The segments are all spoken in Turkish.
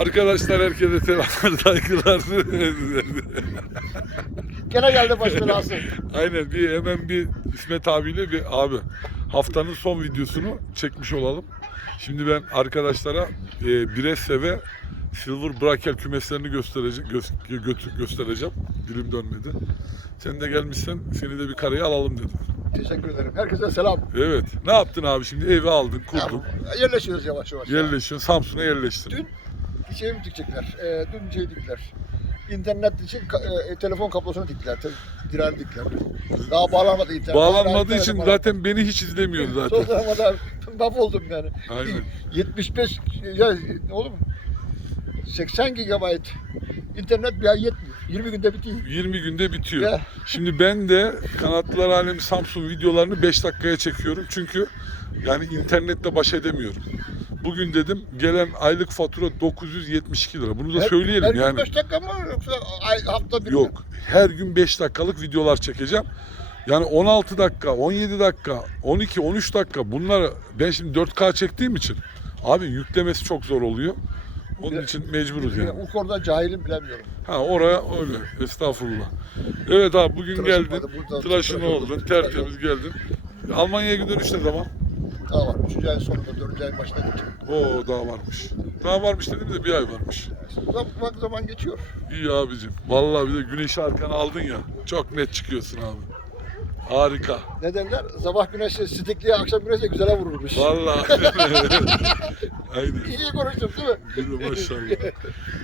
Arkadaşlar herkese selamlar, saygılar. Gene geldi baş belası. Aynen bir hemen bir İsmet abiyle bir abi haftanın son videosunu çekmiş olalım. Şimdi ben arkadaşlara e, Bresse ve Silver Brakel kümeslerini göstereceğim, gö- götür- göstereceğim. Dilim dönmedi. Sen de gelmişsen seni de bir karaya alalım dedim. Teşekkür ederim. Herkese selam. Evet. Ne yaptın abi şimdi? Evi aldın, kurdun. Ya, yerleşiyoruz yavaş yavaş. Yerleşiyorsun. Samsun'a yerleştin. Dün şey mi dikecekler? E, dün şey diktiler. İnternet için ka- e, telefon kablosunu diktiler. Te, diren diktiler. Daha bağlanmadı internet. Bağlanmadığı Daha için internet zaten beni hiç izlemiyor zaten. Son zamanlarda mahvoldum yani. Aynen. 75 ya oğlum 80 GB internet bir ay yetmiyor. 20 günde bitiyor. 20 günde bitiyor. Ya. Şimdi ben de Kanatlılar Alemi Samsun videolarını 5 dakikaya çekiyorum. Çünkü yani internette baş edemiyorum. Bugün dedim gelen aylık fatura 972 lira. Bunu da Her- söyleyelim her gün yani. beş dakika mı yoksa ay, hafta bir mi? Yok. Her gün 5 dakikalık videolar çekeceğim. Yani 16 dakika, 17 dakika, 12, 13 dakika bunlar ben şimdi 4K çektiğim için abi yüklemesi çok zor oluyor. Onun için mecburuz yani. O konuda cahilim bilemiyorum. Ha oraya öyle. Estağfurullah. Evet abi bugün Tıraşın geldin. vardı, burada Tıraşını tıraş oldun. Tertemiz geldin. Almanya'ya gidiyorsun işte zaman. Daha var. Üçüncü ayın sonunda, dördüncü ayın başına gideceğim. Oo daha varmış. Daha varmış dedim de bir ay varmış. Zaman, bak zaman geçiyor. İyi abicim. Vallahi bir de güneşi arkana aldın ya. Çok net çıkıyorsun abi. Harika. Ne derler? Sabah güneşi sidikliye, akşam güneşi güzele vururmuş. Vallahi. Aynen. İyi konuştum değil mi? Yürü maşallah.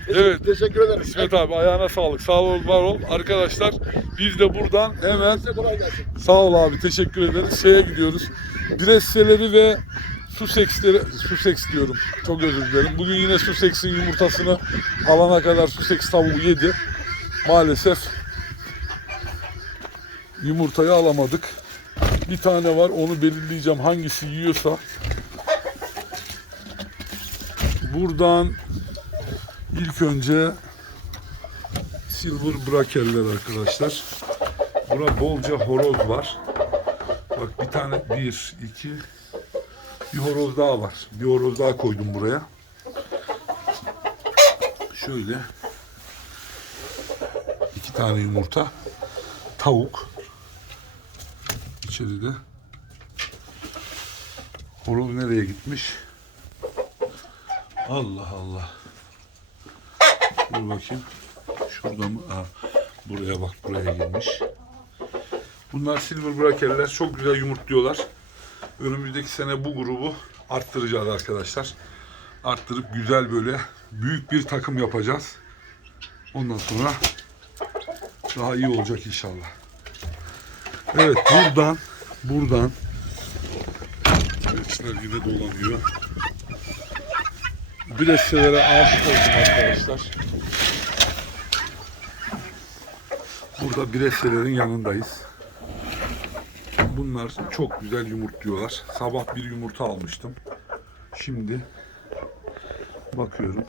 Evet. Teşekkür ederim. İsmet abi ayağına sağlık. Sağ ol, var ol. Arkadaşlar biz de buradan hemen Size kolay gelsin. Sağ ol abi teşekkür ederiz. Şeye gidiyoruz. Bresseleri ve Sussex'leri, Sussex diyorum. Çok özür dilerim. Bugün yine Sussex'in yumurtasını alana kadar Sussex tavuğu yedi. Maalesef yumurtayı alamadık. Bir tane var onu belirleyeceğim hangisi yiyorsa. Buradan ilk önce Silver Brakeller arkadaşlar. Buna bolca horoz var. Bak bir tane bir, iki, bir horoz daha var. Bir horoz daha koydum buraya. Şöyle iki tane yumurta, tavuk içeride. Horoz nereye gitmiş? Allah Allah. Dur bakayım. Şurada mı? Ha, buraya bak buraya girmiş. Bunlar silver brakeller. Çok güzel yumurtluyorlar. Önümüzdeki sene bu grubu arttıracağız arkadaşlar. Arttırıp güzel böyle büyük bir takım yapacağız. Ondan sonra daha iyi olacak inşallah. Evet buradan buradan Süreçler yine dolanıyor. Bresselere aşık oldum arkadaşlar. Burada Bresselerin yanındayız. Bunlar çok güzel yumurtluyorlar. Sabah bir yumurta almıştım. Şimdi bakıyorum.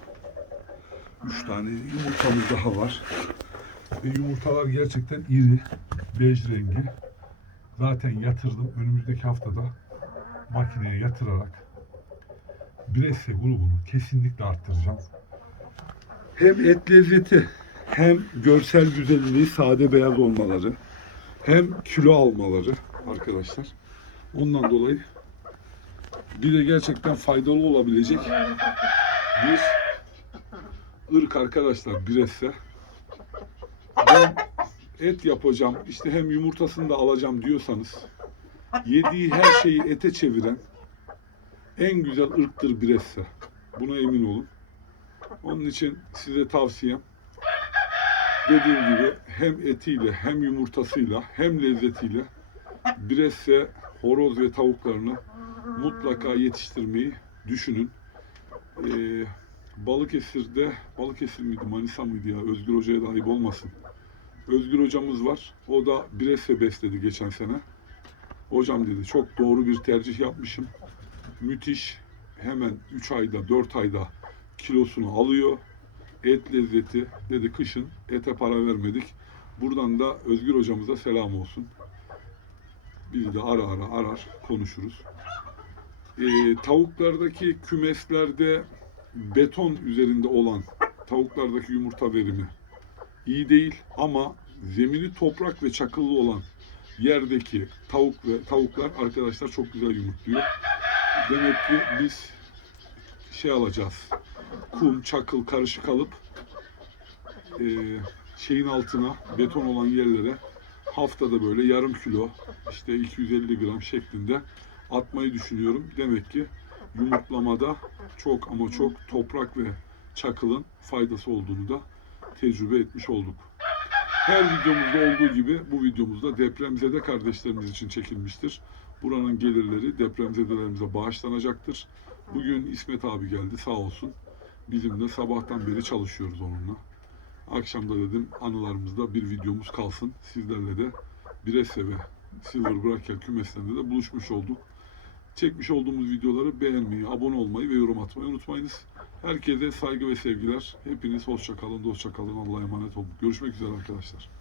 Üç tane yumurtamız daha var. Ve yumurtalar gerçekten iri. Bej rengi. Zaten yatırdım. Önümüzdeki haftada makineye yatırarak Bresse grubunu kesinlikle arttıracağım. Hem et lezzeti hem görsel güzelliği sade beyaz olmaları hem kilo almaları arkadaşlar. Ondan dolayı bir de gerçekten faydalı olabilecek bir ırk arkadaşlar Bresse. Ben et yapacağım işte hem yumurtasını da alacağım diyorsanız yediği her şeyi ete çeviren en güzel ırktır Bresse. Buna emin olun. Onun için size tavsiyem dediğim gibi hem etiyle hem yumurtasıyla hem lezzetiyle Bresse horoz ve tavuklarını mutlaka yetiştirmeyi düşünün. Ee, Balıkesir'de, Balıkesir miydi, Manisa mıydı ya? Özgür Hoca'ya da ayıp olmasın. Özgür hocamız var. O da Bresse besledi geçen sene. Hocam dedi çok doğru bir tercih yapmışım. Müthiş. Hemen 3 ayda, 4 ayda kilosunu alıyor. Et lezzeti dedi kışın ete para vermedik. Buradan da Özgür hocamıza selam olsun. Bizi de ara ara arar konuşuruz. Ee, tavuklardaki kümeslerde beton üzerinde olan tavuklardaki yumurta verimi iyi değil ama zemini toprak ve çakıllı olan yerdeki tavuk ve tavuklar arkadaşlar çok güzel yumurtluyor. Demek ki biz şey alacağız. Kum, çakıl karışık alıp eee, şeyin altına beton olan yerlere haftada böyle yarım kilo işte 250 gram şeklinde atmayı düşünüyorum. Demek ki yumurtlamada çok ama çok toprak ve çakılın faydası olduğunu da tecrübe etmiş olduk. Her videomuzda olduğu gibi bu videomuzda depremzede kardeşlerimiz için çekilmiştir. Buranın gelirleri depremzedelerimize bağışlanacaktır. Bugün İsmet abi geldi sağ olsun. Bizimle sabahtan beri çalışıyoruz onunla. Akşamda dedim anılarımızda bir videomuz kalsın. Sizlerle de Breseve Silver Brakel kümeslerinde de buluşmuş olduk. Çekmiş olduğumuz videoları beğenmeyi, abone olmayı ve yorum atmayı unutmayınız. Herkese saygı ve sevgiler. Hepiniz hoşça kalın, kalın. Allah'a emanet olun. Görüşmek üzere arkadaşlar.